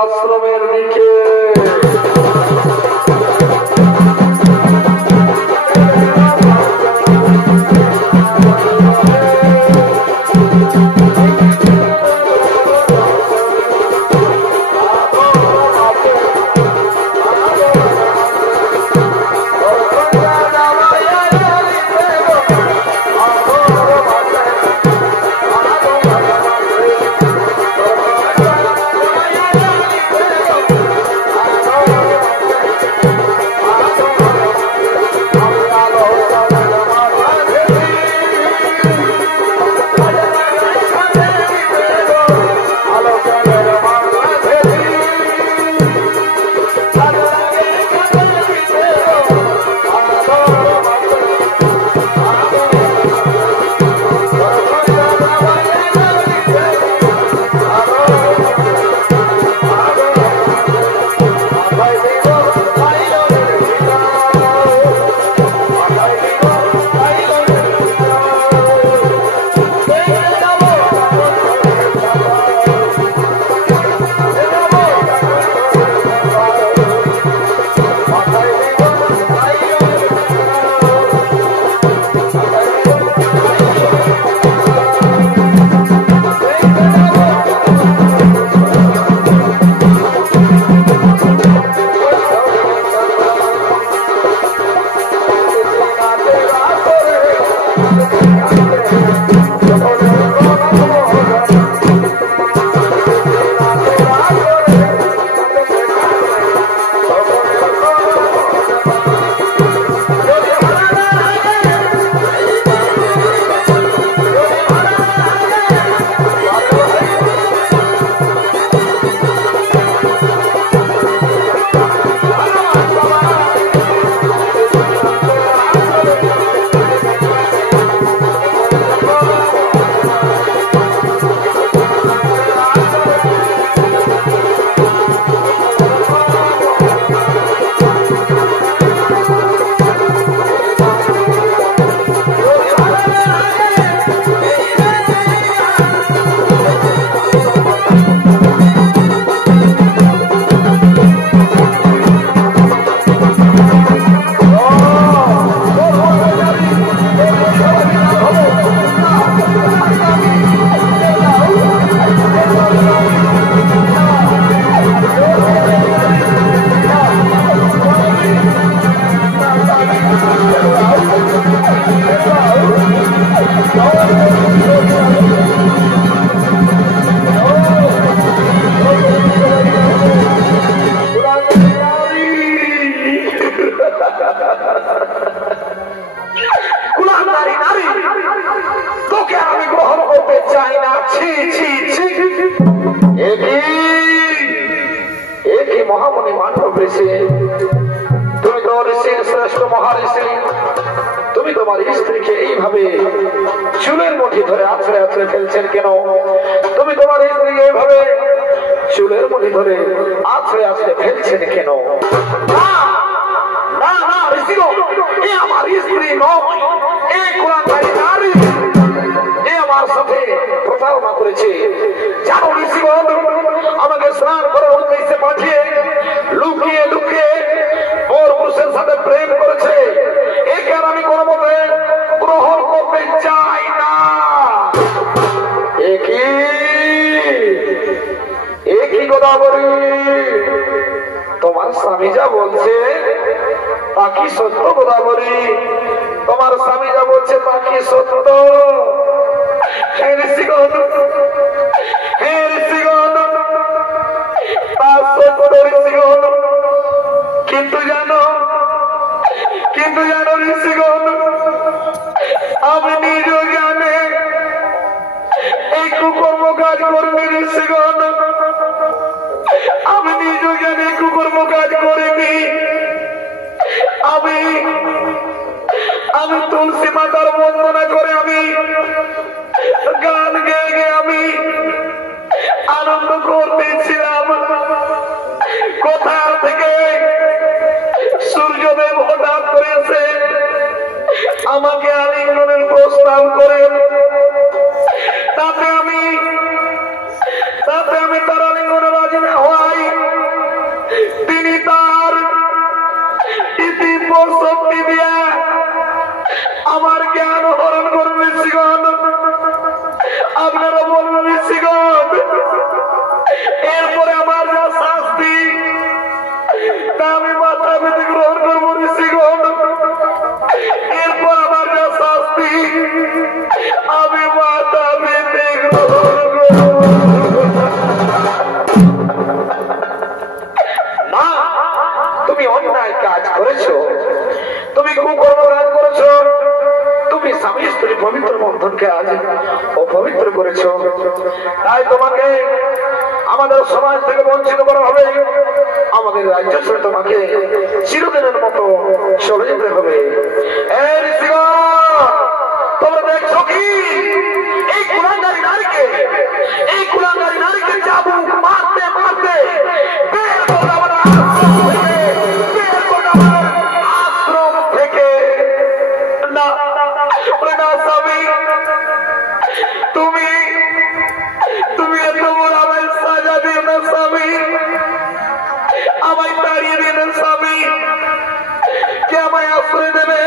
আশ্রমের দিকে। মহামণি মানব ঋষি, তুমি তো ঋষির শ্রেষ্ঠ মহাঋষি, তুমি তোমার স্ত্রীকে এইভাবে চুলের মুঠি ধরে আছড়ে আছড়ে ফেলছেন কেন? তুমি তোমার স্ত্রীকে এইভাবে চুলের মুঠি ধরে আছড়ে আছড়ে ফেলছেন কেন? না না না ঋষিগণ, এ আমার স্ত্রী নয়, এ কুলাঙ্গারী নারী, এ আমার সাথে প্রতারণা করেছে। জানো ঋষিগণ, আমাকে স্নান করার উদ্দেশ্যে পাঠিয়ে লুকিয়ে লুকিয়ে ওর পুরুষের সাথে প্রেম করেছে। একে আর আমি কোনো মতে গ্রহণ করতে চাই না। একই গোদাবরী, তোমার স্বামী যা বলছে তা কি সত্য? গোদাবরী, তোমার স্বামী যা বলছে তা কি সত্য? হে ঋষিগণ, হে ঋষিগণ, তা সত্য ঋষিগণ। কিন্তু জানো ঋষিগণ, আমি নিজ জ্ঞানে এই কুকর্ম কাজ করিনি ঋষিগণ, আমি নিজ জ্ঞানে কুকর্ম কাজ করিনি। আমি তুলসী মাতার বন্দনা করে আমি গান গেয়ে গিয়ে আমি আনন্দ করতেছিলাম। কোথা থেকে সূর্যদেব হঠাৎ করেছে আমাকে আলিঙ্গনের প্রস্তাব করে, তাতে আমি তার আলিঙ্গনে রাজি না হওয়াই স্ত্রী পবিত্র বন্ধনকে আজ অপবিত্র করেছ, তাই তোমাকে আমাদের সমাজ থেকে বঞ্চিত করা হবে, আমাদের রাজ্য ছেড়ে তোমাকে চিরদিনের মতো চলে যেতে হবে। তোমরা দেখছো কি এই কুলাঙ্গারী নারীকে চাবুক মারতে মারতে আশ্রম থেকে না স্বামী, তুমি এত বড় আমায় সাজা দিও না স্বামী, আমায় তাড়িয়ে দিও না স্বামী, কে আমায় আশ্রয় দেবে?